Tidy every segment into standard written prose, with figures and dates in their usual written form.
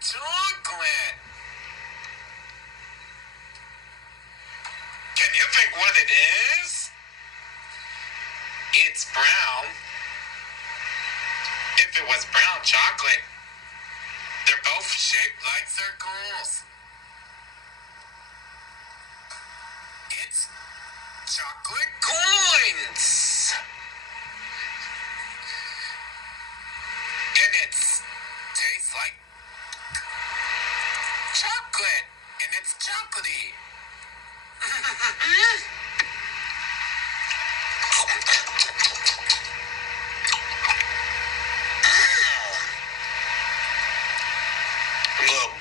Chocolate. Can you think what it is? It's brown. If it was brown chocolate, they're both shaped like circles. It's chocolate coins. And it's tastes like chocolate. And it's chocolatey. Look.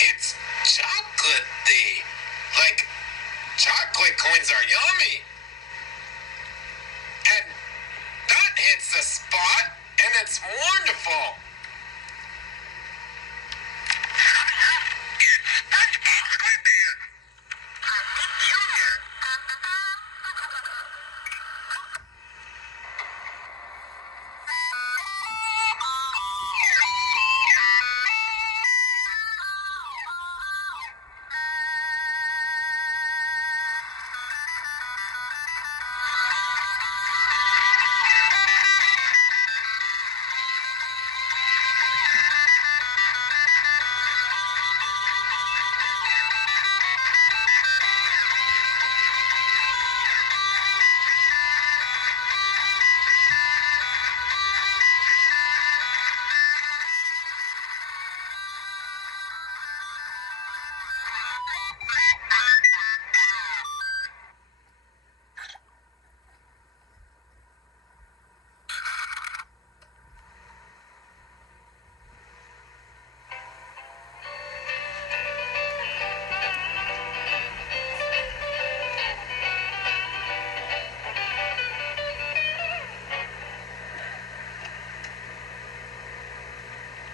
It's chocolatey. Like, chocolate coins are yummy. And that hits the spot, and it's wonderful.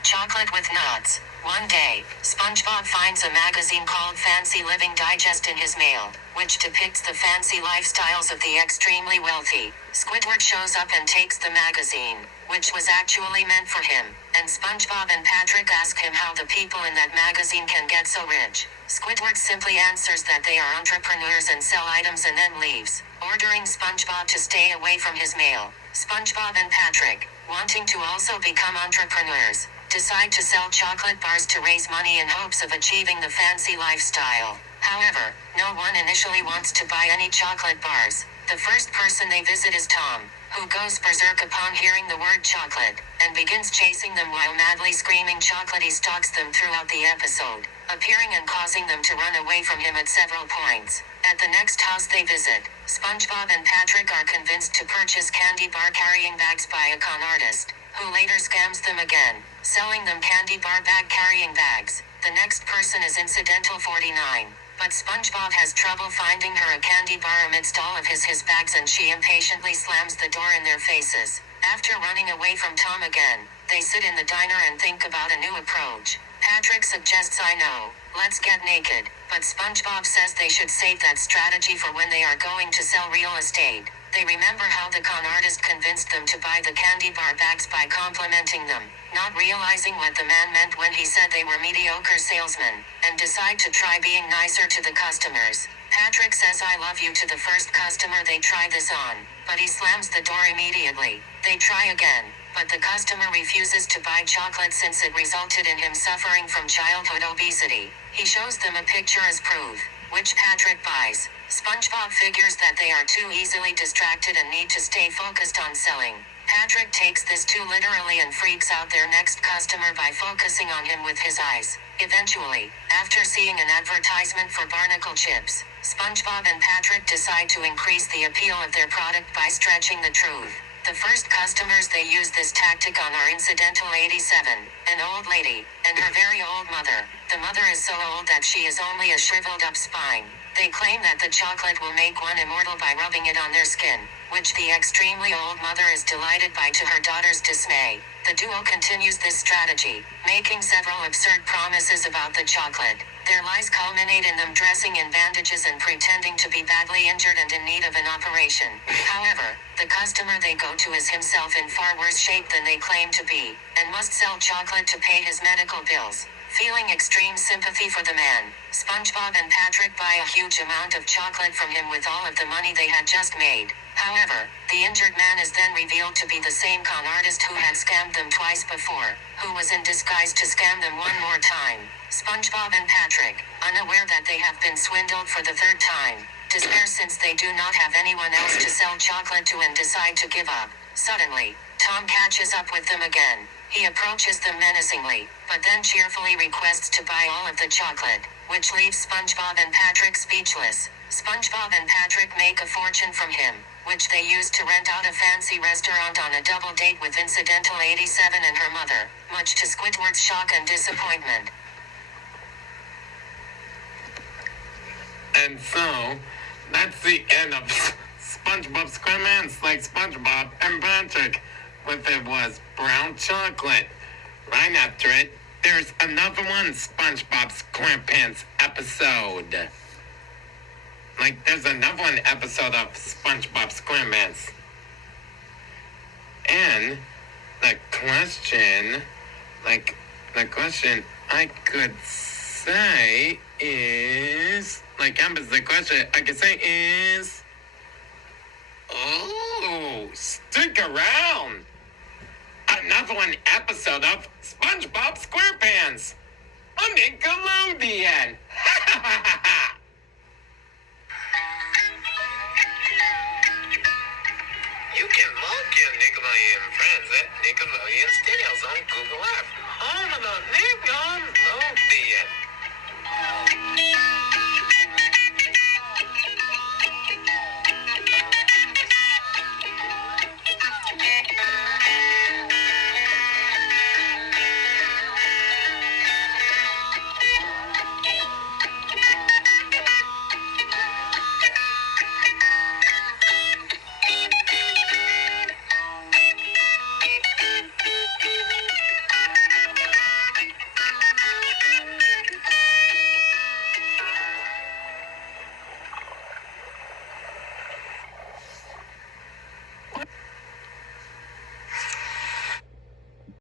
Chocolate with nuts. One day, SpongeBob finds a magazine called Fancy Living Digest in his mail, which depicts the fancy lifestyles of the extremely wealthy. Squidward shows up and takes the magazine, which was actually meant for him, and SpongeBob and Patrick ask him how the people in that magazine can get so rich. Squidward simply answers that they are entrepreneurs and sell items and then leaves, ordering SpongeBob to stay away from his mail. SpongeBob and Patrick, wanting to also become entrepreneurs, decide to sell chocolate bars to raise money in hopes of achieving the fancy lifestyle. However, no one initially wants to buy any chocolate bars. The first person they visit is Tom, who goes berserk upon hearing the word chocolate, and begins chasing them while madly screaming chocolate. He stalks them throughout the episode, appearing and causing them to run away from him at several points. At the next house they visit, SpongeBob and Patrick are convinced to purchase candy bar carrying bags by a con artist, who later scams them again, selling them candy bar bag carrying bags. The next person is Incidental 49, but SpongeBob has trouble finding her a candy bar amidst all of his bags, and she impatiently slams the door in their faces. After running away from Tom again, they sit in the diner and think about a new approach. Patrick suggests, "I know, let's get naked," but SpongeBob says they should save that strategy for when they are going to sell real estate. They remember how the con artist convinced them to buy the candy bar bags by complimenting them, not realizing what the man meant when he said they were mediocre salesmen, and decide to try being nicer to the customers. Patrick says "I love you" to the first customer they try this on, but he slams the door immediately. They try again, but the customer refuses to buy chocolate since it resulted in him suffering from childhood obesity. He shows them a picture as proof, which Patrick buys. SpongeBob figures that they are too easily distracted and need to stay focused on selling. Patrick takes this too literally and freaks out their next customer by focusing on him with his eyes. Eventually, after seeing an advertisement for barnacle chips, SpongeBob and Patrick decide to increase the appeal of their product by stretching the truth. The first customers they use this tactic on are Incidental 87, an old lady, and her very old mother. The mother is so old that she is only a shriveled up spine. They claim that the chocolate will make one immortal by rubbing it on their skin, which the extremely old mother is delighted by to her daughter's dismay. The duo continues this strategy, making several absurd promises about the chocolate. Their lies culminate in them dressing in bandages and pretending to be badly injured and in need of an operation. However, the customer they go to is himself in far worse shape than they claim to be, and must sell chocolate to pay his medical bills. Feeling extreme sympathy for the man, SpongeBob and Patrick buy a huge amount of chocolate from him with all of the money they had just made. However, the injured man is then revealed to be the same con artist who had scammed them twice before, who was in disguise to scam them one more time. SpongeBob and Patrick, unaware that they have been swindled for the third time, despair since they do not have anyone else to sell chocolate to and decide to give up. Suddenly, Tom catches up with them again. He approaches them menacingly, but then cheerfully requests to buy all of the chocolate, which leaves SpongeBob and Patrick speechless. SpongeBob and Patrick make a fortune from him, which they use to rent out a fancy restaurant on a double date with Incidental 87 and her mother, much to Squidward's shock and disappointment. And so, that's the end of SpongeBob SquarePants, like SpongeBob and Patrick, with it was brown chocolate. Right after it, there's another one SpongeBob SquarePants episode. Like, there's another one episode of SpongeBob SquarePants. And the question I could say is, the question I could say is, oh, stick around. Another one episode of SpongeBob SquarePants on Nickelodeon. You can log your Nickelodeon friends at Nickelodeon Studios on Google Earth. Home of the Nickelodeon.